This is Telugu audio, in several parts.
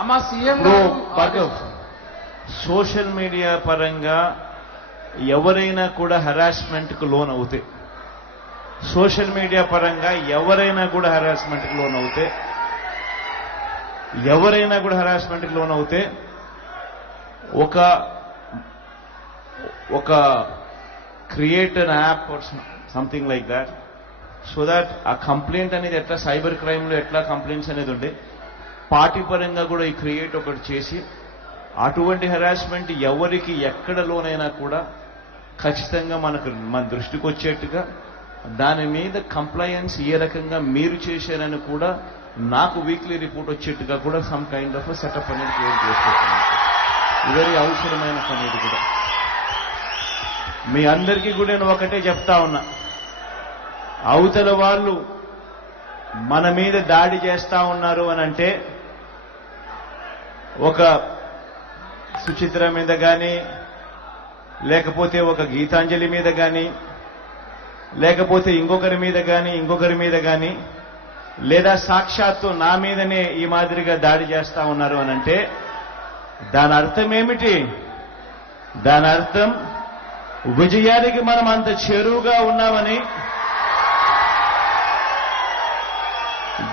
అమ్మ సీఎం ఇప్పుడు గారు భార్గవ్ సోషల్ మీడియా పరంగా ఎవరైనా కూడా హెరాస్మెంట్కు లోన్ అవుతే సోషల్ మీడియా పరంగా ఎవరైనా కూడా హెరాస్మెంట్కి లోన్ అవుతే ఎవరైనా కూడా హెరాస్మెంట్కి లోన్ అవుతే ఒక ఒక create an app something like that so that ఆ కంప్లైంట్ అనేది ఎట్లా సైబర్ క్రైమ్లో ఎట్లా కంప్లైంట్స్ అనేది ఉండే పార్టీ పరంగా కూడా ఈ క్రియేట్ ఒకటి చేసి అటువంటి హెరాస్మెంట్ ఎవరికి ఎక్కడ లోనైనా కూడా ఖచ్చితంగా మనకు మన దృష్టికి వచ్చేట్టుగా దాని మీద కంప్లయన్స్ ఏ రకంగా మీరు చేశారని కూడా నాకు వీక్లీ రిపోర్ట్ వచ్చేట్టుగా కూడా సమ్ కైండ్ ఆఫ్ సెటప్ అనేది క్రియేట్ చేసుకుంటున్నాను వెరీ అవసరమైన పని ఇది కూడా. మీ అందరికీ కూడా నేను ఒకటే చెప్తా ఉన్నా. అవతల వాళ్ళు మన మీద దాడి చేస్తా ఉన్నారు అని అంటే ఒక సుచిత్ర మీద కానీ లేకపోతే ఒక గీతాంజలి మీద కానీ లేకపోతే ఇంకొకరి మీద కానీ ఇంకొకరి మీద కానీ లేదా సాక్షాత్తు నా మీదనే ఈ మాదిరిగా దాడి చేస్తా ఉన్నారు అని అంటే దాని అర్థం ఏమిటి? దాని అర్థం విజయానికి మనం అంత చెరువుగా ఉన్నామని.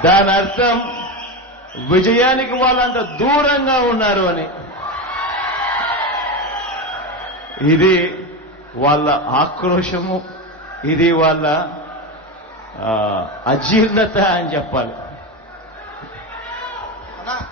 దాని అర్థం విజయానికి వాళ్ళంత దూరంగా ఉన్నారు అని. ఇది వాళ్ళ ఆక్రోశము ఇది వాళ్ళ ఆ, అజీర్ణత అని చెప్పాలి.